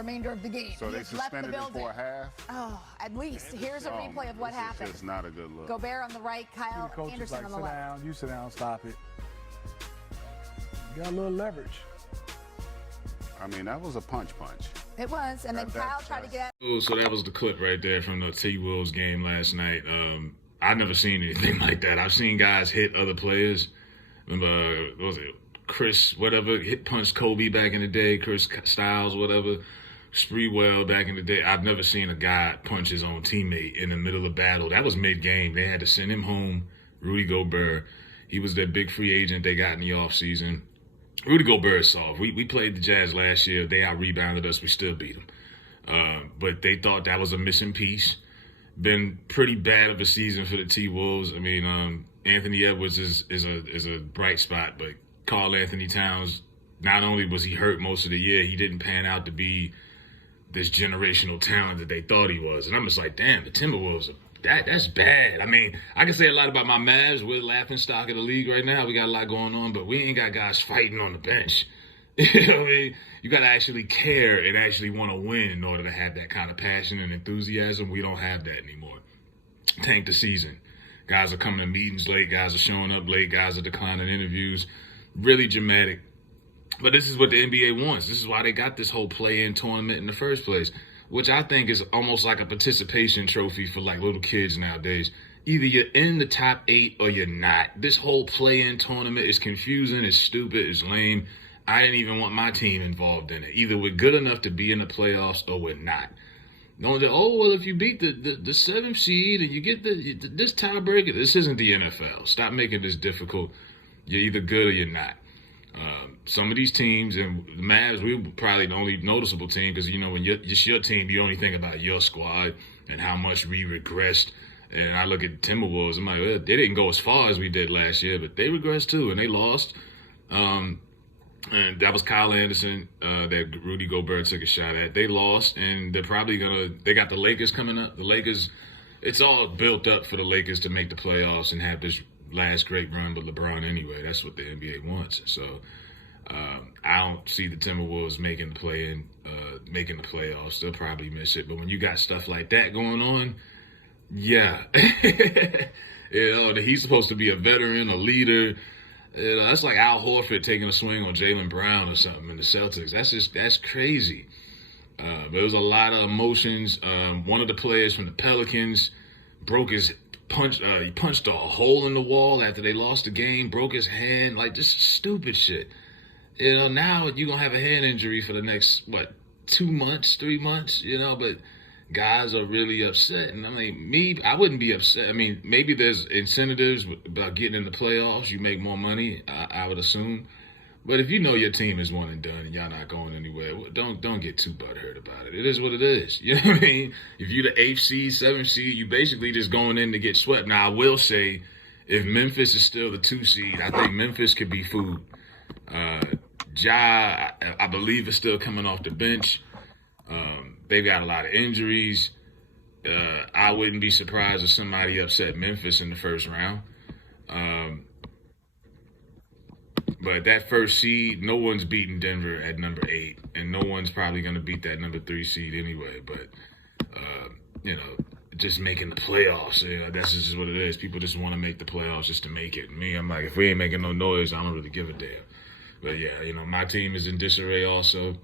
remainder of the game. So they suspended him for a half? Oh, at least. Here's a replay of what happened. It's not a good look. Gobert on the right, Kyle Anderson on the left. Sit down, you sit down, stop it. You got a little leverage. I mean, that was a punch. It was, and then Kyle tried to get at. Oh, so that was the clip right there from the T-Wolves game last night. I've never seen anything like that. I've seen guys hit other players. Remember, what was it? Chris, whatever, punched Kobe back in the day, Chris Styles, whatever, Spreewell back in the day. I've never seen a guy punch his own teammate in the middle of battle. That was mid-game. They had to send him home, Rudy Gobert. He was their big free agent they got in the offseason. Rudy Gobert is soft. We played the Jazz last year. They out-rebounded us. We still beat them. But they thought that was a missing piece. Been pretty bad of a season for the T-Wolves. I mean, Anthony Edwards is a bright spot, but Karl Anthony Towns, not only was he hurt most of the year, he didn't pan out to be this generational talent that they thought he was. And I'm just like, damn, the Timberwolves, that's bad. I mean, I can say a lot about my Mavs. We're laughing stock of the league right now. We got a lot going on, but we ain't got guys fighting on the bench. You know what I mean? You got to actually care and actually want to win in order to have that kind of passion and enthusiasm. We don't have that anymore. Tank the season. Guys are coming to meetings late. Guys are showing up late. Guys are declining interviews. Really dramatic. But this is what the NBA wants. This is why they got this whole play-in tournament in the first place, which I think is almost like a participation trophy for like little kids nowadays. Either you're in the top 8 or you're not. This whole play-in tournament is confusing, it's stupid, it's lame. I didn't even want my team involved in it. Either we're good enough to be in the playoffs or we're not. Knowing that, oh, well, if you beat the 7th seed and you get this tiebreaker, this isn't the NFL. Stop making this difficult. You're either good or you're not. Some of these teams, and the Mavs, we're probably the only noticeable team because, you know, when it's your team, you only think about your squad and how much we regressed. And I look at the Timberwolves, I'm like, well, they didn't go as far as we did last year, but they regressed too, and they lost. And that was Kyle Anderson that Rudy Gobert took a shot at. They lost, and they're probably they got the Lakers coming up. The Lakers, it's all built up for the Lakers to make the playoffs and have this last great run with LeBron anyway. That's what the NBA wants. So I don't see the Timberwolves making the playoffs. They'll probably miss it. But when you got stuff like that going on, yeah. You know, he's supposed to be a veteran, a leader. You know, that's like Al Horford taking a swing on Jaylen Brown or something in the Celtics. That's crazy. But there was a lot of emotions. One of the players from the Pelicans broke his he punched a hole in the wall after they lost the game, broke his hand, like just stupid shit. You know, now you're going to have a hand injury for the next, 2 months, 3 months, you know, but guys are really upset. And I mean, I wouldn't be upset. I mean, maybe there's incentives about getting in the playoffs. You make more money, I would assume. But if you know your team is one and done and y'all not going anywhere, don't get too butthurt about it. It is what it is. You know what I mean? If you're the 8th seed, 7th seed, you basically just going in to get swept. Now, I will say, if Memphis is still the 2 seed, I think Memphis could be food. Ja, I believe, is still coming off the bench. They've got a lot of injuries. I wouldn't be surprised if somebody upset Memphis in the first round. But that first seed, no one's beating Denver at number 8, and no one's probably going to beat that number 3 seed anyway. But, you know, just making the playoffs, you know, that's just what it is. People just want to make the playoffs just to make it. Me, I'm like, if we ain't making no noise, I don't really give a damn. But, yeah, you know, my team is in disarray also.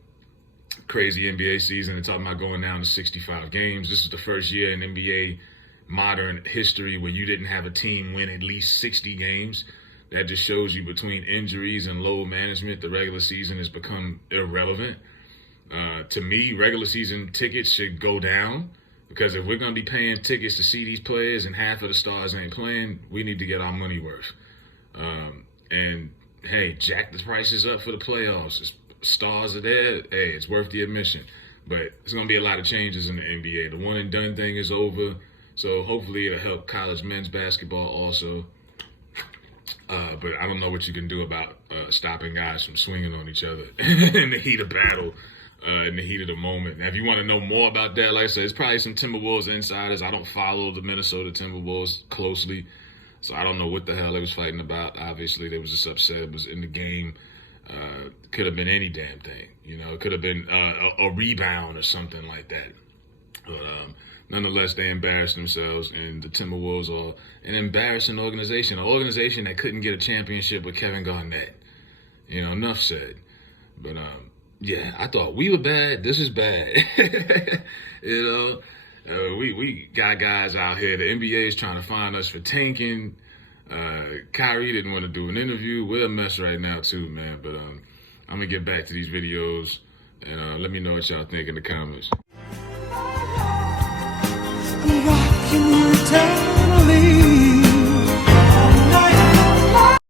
Crazy NBA season. They're talking about going down to 65 games. This is the first year in NBA modern history where you didn't have a team win at least 60 games. That just shows you between injuries and load management, the regular season has become irrelevant. To me, regular season tickets should go down because if we're going to be paying tickets to see these players and half of the stars ain't playing, we need to get our money worth. And, hey, jack the prices up for the playoffs. Stars are there. Hey, it's worth the admission. But there's going to be a lot of changes in the NBA. The one and done thing is over. So hopefully it'll help college men's basketball also. But I don't know what you can do about stopping guys from swinging on each other in the heat of battle, in the heat of the moment. Now, if you want to know more about that, like I said, it's probably some Timberwolves insiders. I don't follow the Minnesota Timberwolves closely, so I don't know what the hell they was fighting about. Obviously, they was just upset. It was in the game. Could have been any damn thing. You know, it could have been a rebound or something like that. But nonetheless, they embarrassed themselves, and the Timberwolves are an embarrassing organization, an organization that couldn't get a championship with Kevin Garnett. You know, enough said. But yeah, I thought we were bad. This is bad. You know, we got guys out here. The NBA is trying to find us for tanking. Kyrie didn't want to do an interview. We're a mess right now too, man. But I'm gonna get back to these videos, and let me know what y'all think in the comments. Rockin'